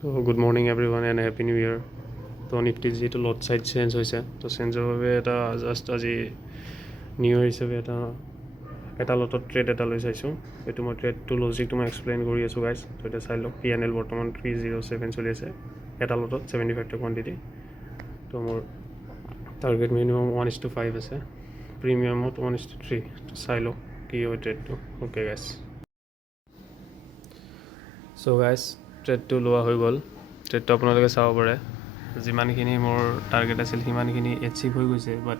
So good morning everyone and happy new year. তো Nifty যিহেতু lot side change হৈছে তো চেঞ্জৰ বাবে এটা জাষ্ট আজি নিউ ইয়েৰ হিচাপে এটা লটত ট্ৰেড এটা লৈ চাইছোঁ। এইটো মই ট্ৰেডটো লজিকটো মই এক্সপ্লেইন কৰি আছোঁ গাইজ। তো এতিয়া চাই লওক PNL বৰ্তমান 307 চলি আছে এটা লটত 75টা কোৱাণ্টিটি। তো মোৰ টাৰ্গেট মিনিমাম 1:5 আছে, প্ৰিমিয়ামত 1:3। তো চাই লওক কি হয় ট্ৰেডটো। Okay guys. চ' গাইজ ট্ৰেডটো লোৱা হৈ গ'ল। ট্ৰেডটো আপোনালোকে চাব পাৰে যিমানখিনি মোৰ টাৰ্গেট আছিল সিমানখিনি এচিভ হৈ গৈছে, বাট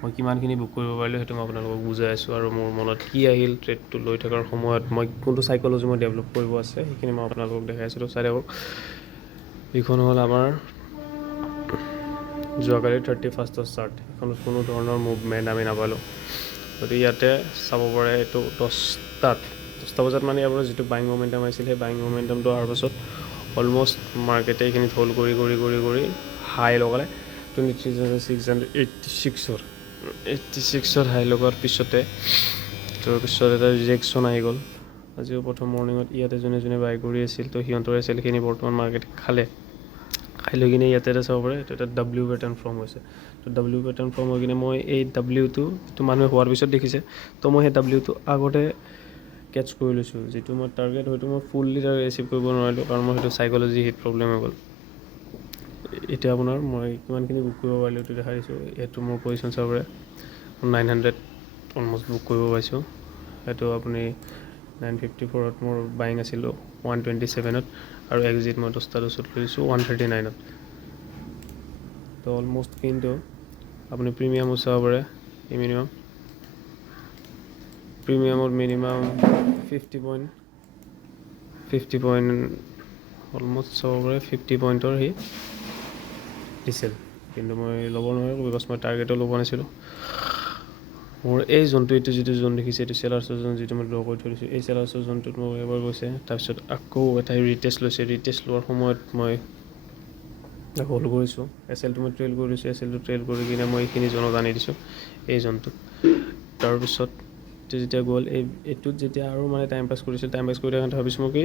মই কিমানখিনি বুক কৰিব পাৰিলোঁ সেইটো মই আপোনালোকক বুজাই আছোঁ। আৰু মোৰ মনত কি আহিল ট্ৰেডটো লৈ থকাৰ সময়ত মই কোনটো চাইক'লজি মই ডেভেলপ কৰিব আছে সেইখিনি মই আপোনালোকক দেখাই আছোঁ। তো চাই থাকক। এইখন হ'ল আমাৰ যোৱাকালি 31st চাৰ্ট। এইখনত কোনো ধৰণৰ মুভমেণ্ট আমি নাপালোঁ। গতিকে ইয়াতে চাব পাৰে এইটো 10টা বজাত মানে ইয়াৰ পৰা যিটো বাইং মোমেণ্টাম আহিছিল সেই বাইং মোমেণ্টামটো অহাৰ পাছত অলমষ্ট মাৰ্কেটে এইখিনিত হোল্ড কৰি হাই লগালে 23,686ৰ হাই লগোৱাৰ পিছতে তাৰপিছত এটা ৰিজেকশ্যন আহি গ'ল। আজিও প্ৰথম মৰ্ণিঙত ইয়াতে যোনে বাই কৰি আছিল তো সিহঁতৰ চেলখিনি বৰ্তমান মাৰ্কেট খাই লৈ কিনে ইয়াতে চাব পাৰে এইটো এটা W পেটাৰ্ণ ফৰ্ম হৈছে। তো W পেটাৰ্ণ ফৰ্ম হৈ কিনে মই এই Wটো মানুহে হোৱাৰ পিছত দেখিছে, তো মই সেই Wটো আগতে কেটচ কৰি লৈছোঁ। যিটো মই টাৰ্গেট হয়তো মই ফুল্লি ৰিচিভ কৰিব নোৱাৰিলোঁ কাৰণ মই সেইটো চাইক'লজি হিট প্ৰব্লেম হৈ গ'ল। এতিয়া আপোনাৰ মই কিমানখিনি বুক কৰিব পাৰিলোঁ এইটো দেখাই দিছোঁ। এইটো মোৰ পজিশ্যন চাব পাৰে 900 অলমষ্ট বুক কৰিব পাৰিছোঁ। সেইটো আপুনি 954ত মোৰ বাইং আছিলোঁ 127ত আৰু এক্সিট মই 10টা লৈ লৈছোঁ 139ত। তো অলমষ্ট কিন্তু আপুনি প্ৰিমিয়ামো চাব পাৰে। প্ৰিমিয়ামত মিনিমাম 50 পইণ্ট অলমষ্ট চাব পাৰে 50 পইণ্টৰ সি দিছিল, কিন্তু মই ল'ব নোৱাৰিলোঁ বিকজ মই টাৰ্গেটো ল'ব নাছিলোঁ। মোৰ এই জোনটো এইটো যিটো জোন দেখিছে এইটো চেলাৰ্ছৰ জোন, যিটো মই ড্ৰ কৰি থৈ দিছোঁ। এই চেলাৰ্ছৰ জোনটোত মই এবাৰ গৈছে, তাৰপিছত আকৌ এটা ৰিটেষ্ট লৈছে। ৰিটেষ্ট লোৱাৰ সময়ত মই হোল্ড কৰিছোঁ। SLটো মই ট্ৰেইল কৰি দিছোঁ। SLটো ট্ৰেইল কৰি কিনে মই এইখিনি জোনত আনি দিছোঁ, এই জোনটোত। তাৰপিছত যেতিয়া গ'ল এইটোত যেতিয়া আৰু মানে টাইম পাছ কৰি থাকোঁতে ভাবিছোঁ মই কি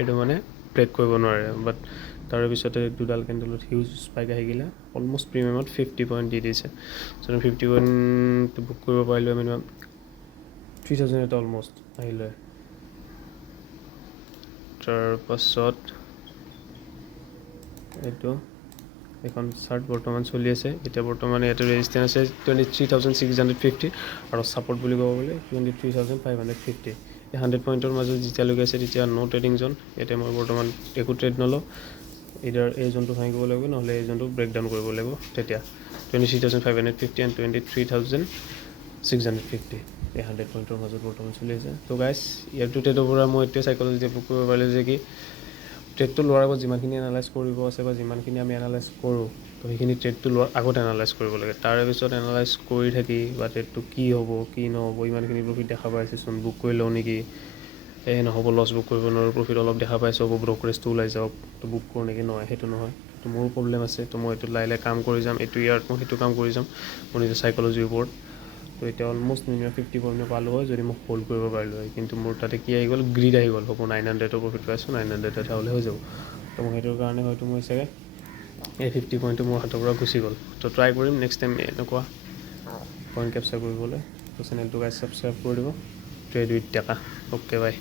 এইটো মানে ব্ৰেক কৰিব নোৱাৰে, বাট তাৰে পিছতে দুডাল কেণ্ডেলত হিউজ স্পাইক আহি গ'লে অলমষ্ট প্ৰিমিয়ামত 50 পইণ্ট দি দিছে। চ' 50 পইণ্ট বুক কৰিব পাৰিলোঁ মিনিমাম 3000 এটা অলমষ্ট আহিলে। তাৰপাছত এইখন চাৰ্ট বৰ্তমান চলি আছে। এতিয়া বৰ্তমান ইয়াতে ৰেজিষ্টেঞ্চ আছে 23,650 আৰু ছাপৰ্ট বুলি ক'ব গ'লে 23,550। এই 100 পইণ্টৰ মাজত যেতিয়ালৈকে আছে তেতিয়া ন' ট্ৰেডিং জোন। এতিয়া মই বৰ্তমান একো ট্ৰেড নলওঁ, ইডাৰ এই জোনটো ভাঙিব লাগিব নহ'লে এই জোনটো ব্ৰেকডাউন কৰিব লাগিব। তেতিয়া 23,550 এণ্ড 23,650 এই 100 পইণ্টৰ মাজত বৰ্তমান চলি আছে। তো গাইজ ইয়াৰটো ট্ৰেডৰ পৰা মই এইটোৱে চাইক'লজি ডেভেলপ কৰিব পাৰিলোঁ যে কি ট্ৰেডটো লোৱাৰ আগত যিমানখিনি এনালাইজ কৰিব আছে বা যিমানখিনি আমি এনালাইজ কৰোঁ তো সেইখিনি ট্ৰেডটো লোৱাৰ আগত এনালাইজ কৰিব লাগে। তাৰে পিছত এনালাইজ কৰি থাকি বা ট্ৰেডটো কি হ'ব কি নহ'ব ইমানখিনি প্ৰফিট দেখা পাইছেচোন বুক কৰি লওঁ নেকি, নহ'ব লছ বুক কৰিব নোৱাৰোঁ, প্ৰফিট অলপ দেখা পাইছোঁ হ'ব ব্ৰ'কাৰেজটো ওলাই যাওক তো বুক কৰোঁ নেকি, নহয় সেইটো নহয়। তো মোৰো প্ৰব্লেম আছে, তো মই এইটো লাহে কাম কৰি যাম। এইটো ইয়াৰত মই সেইটো কাম কৰি যাম মোৰ নিজৰ চাইক'লজিৰ ওপৰত। তো এতিয়া অলমষ্ট মিনিমাম 50 পইণ্ট পালোঁ হয় যদি মই হোল্ড কৰিব পাৰিলোঁ হয়, কিন্তু মোৰ তাতে কি আহি গ'ল গ্ৰীড আহি গ'ল। হ'ব 900ৰ প্ৰফিট পাইছোঁ 900 এটা হ'লে হৈ যাব। তো মই সেইটোৰ কাৰণে হয়তো মই চাগে এই 50 পইণ্টটো মোৰ হাতৰ পৰা গুচি গ'ল। তো ট্ৰাই কৰিম নেক্সট টাইম এনেকুৱা পইণ্ট কেপচাৰ কৰিবলৈ। তো চেনেলটো গাইজ ছাবস্ক্ৰাইব কৰি দিব। Trade with Deka. Okay bye.